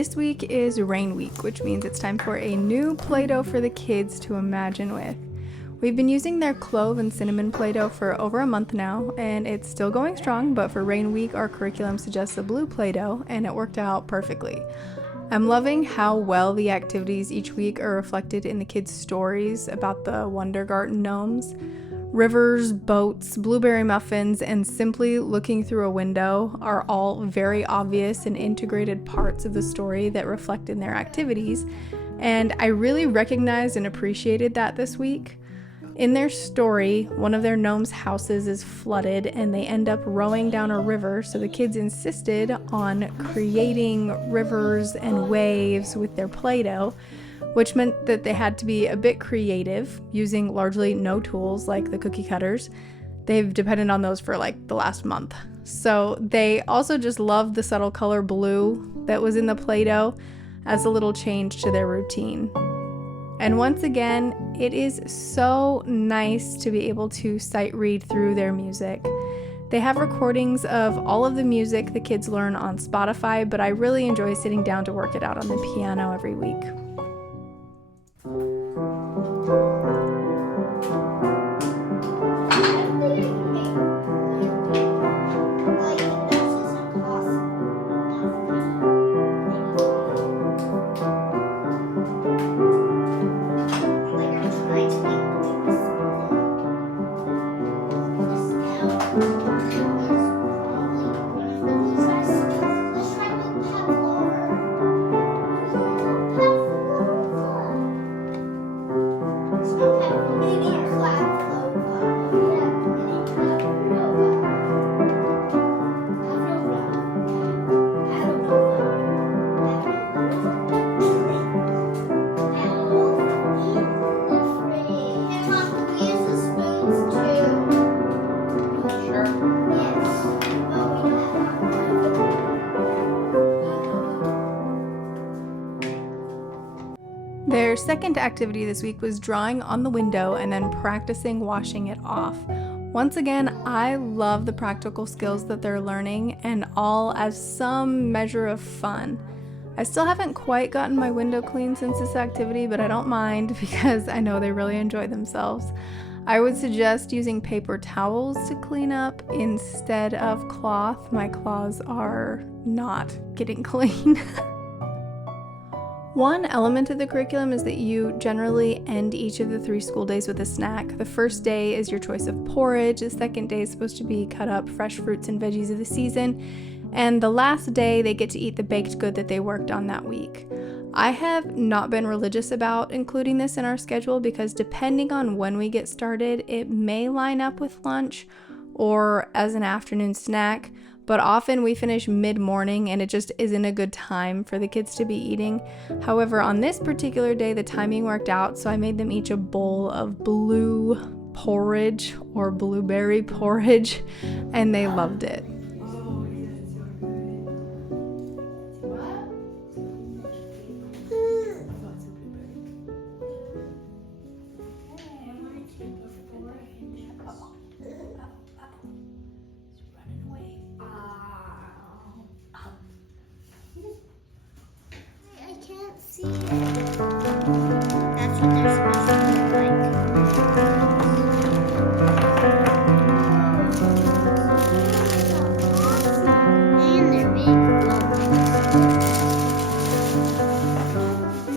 This week is Rain Week, which means it's time for a new Play-Doh for the kids to imagine with. We've been using their clove and cinnamon Play-Doh for over a month now, and it's still going strong, but for Rain Week, our curriculum suggests a blue Play-Doh, and it worked out perfectly. I'm loving how well the activities each week are reflected in the kids' stories about the Wonder Garden gnomes. Rivers, boats, blueberry muffins, and simply looking through a window are all very obvious and integrated parts of the story that reflect in their activities, and I really recognized and appreciated that this week. In their story, one of their gnomes' houses is flooded and they end up rowing down a river, so the kids insisted on creating rivers and waves with their Play-Doh, which meant that they had to be a bit creative, using largely no tools like the cookie cutters. They've depended on those for like the last month. So they also just loved the subtle color blue that was in the Play-Doh as a little change to their routine. And once again, it is so nice to be able to sight read through their music. They have recordings of all of the music the kids learn on Spotify, but I really enjoy sitting down to work it out on the piano every week. Their second activity this week was drawing on the window and then practicing washing it off. Once again, I love the practical skills that they're learning, and all as some measure of fun. I still haven't quite gotten my window clean since this activity, but I don't mind because I know they really enjoy themselves. I would suggest using paper towels to clean up instead of cloth. My claws are not getting clean. One element of the curriculum is that you generally end each of the 3 school days with a snack. The first day is your choice of porridge, the second day is supposed to be cut up fresh fruits and veggies of the season, and the last day they get to eat the baked good that they worked on that week. I have not been religious about including this in our schedule because depending on when we get started, it may line up with lunch or as an afternoon snack, but often we finish mid-morning and it just isn't a good time for the kids to be eating. However, on this particular day, the timing worked out, so I made them each a bowl of blue porridge or blueberry porridge, and they loved it. See it. That's what they're supposed to look like. And they're big.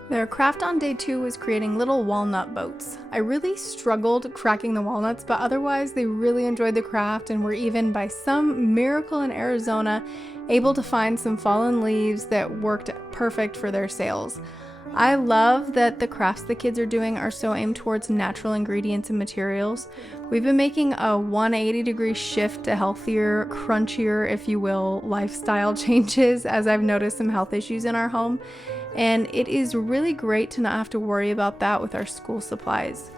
Their craft on day 2 was creating little walnut boats. I really struggled cracking the walnuts, but otherwise they really enjoyed the craft and were even, by some miracle in Arizona, able to find some fallen leaves that worked perfect for their sails. I love that the crafts the kids are doing are so aimed towards natural ingredients and materials. We've been making a 180-degree shift to healthier, crunchier, if you will, lifestyle changes as I've noticed some health issues in our home, and it is really great to not have to worry about that with our school supplies.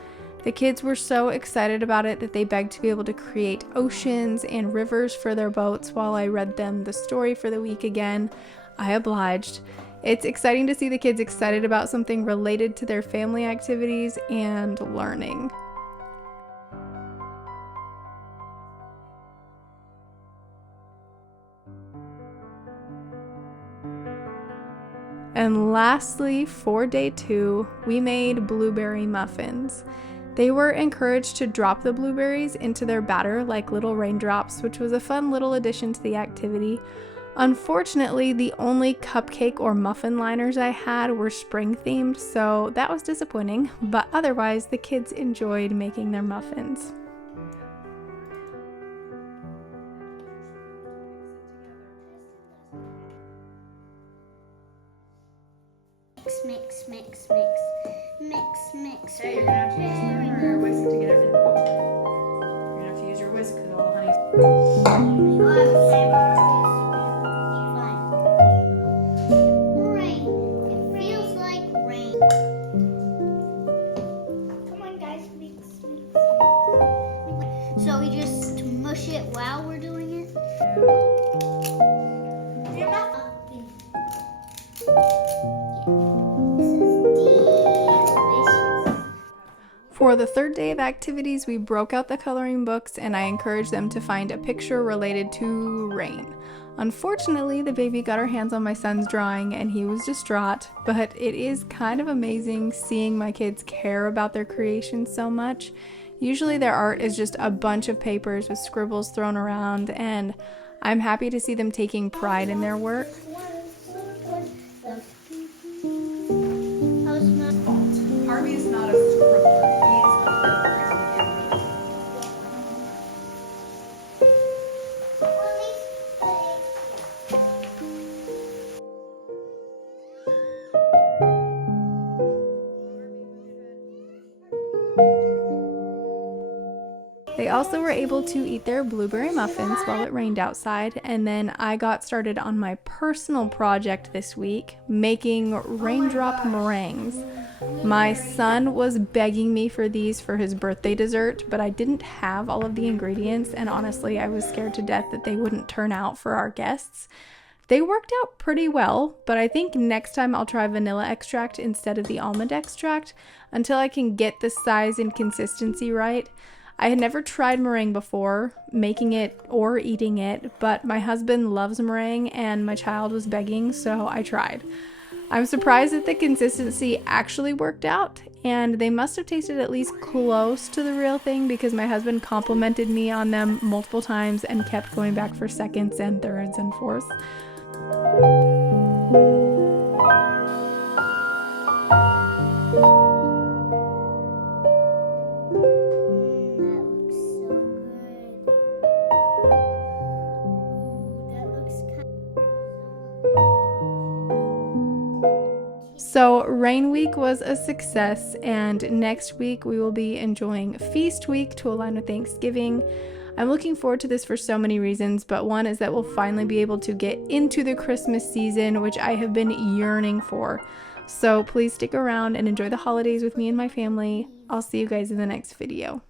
The kids were so excited about it that they begged to be able to create oceans and rivers for their boats while I read them the story for the week again. I obliged. It's exciting to see the kids excited about something related to their family activities and learning. And lastly, for day 2, we made blueberry muffins. They were encouraged to drop the blueberries into their batter like little raindrops, which was a fun little addition to the activity. Unfortunately, the only cupcake or muffin liners I had were spring themed, so that was disappointing, but otherwise the kids enjoyed making their muffins. Mix, mix, mix, mix, mix. Okay, you're gonna have to use a spoon or a whisk to get everything. You're gonna have to use your whisk because all the honey's. Rain. It feels like rain. Come on, guys, mix, mix. So we just mush it while we're doing it. For the third day of activities, we broke out the coloring books and I encouraged them to find a picture related to rain. Unfortunately, the baby got her hands on my son's drawing and he was distraught, but it is kind of amazing seeing my kids care about their creations so much. Usually their art is just a bunch of papers with scribbles thrown around, and I'm happy to see them taking pride in their work. Harvey is not a scribbler. He's a builder. They also were able to eat their blueberry muffins while it rained outside, and then I got started on my personal project this week, making raindrop meringues. My son was begging me for these for his birthday dessert, but I didn't have all of the ingredients, and honestly I was scared to death that they wouldn't turn out for our guests. They worked out pretty well, but I think next time I'll try vanilla extract instead of the almond extract until I can get the size and consistency right. I had never tried meringue before, making it or eating it, but my husband loves meringue and my child was begging, so I tried. I'm surprised that the consistency actually worked out, and they must have tasted at least close to the real thing because my husband complimented me on them multiple times and kept going back for seconds and thirds and fourths. So Rain Week was a success, and next week we will be enjoying Feast Week to align with Thanksgiving. I'm looking forward to this for so many reasons, but one is that we'll finally be able to get into the Christmas season, which I have been yearning for. So please stick around and enjoy the holidays with me and my family. I'll see you guys in the next video.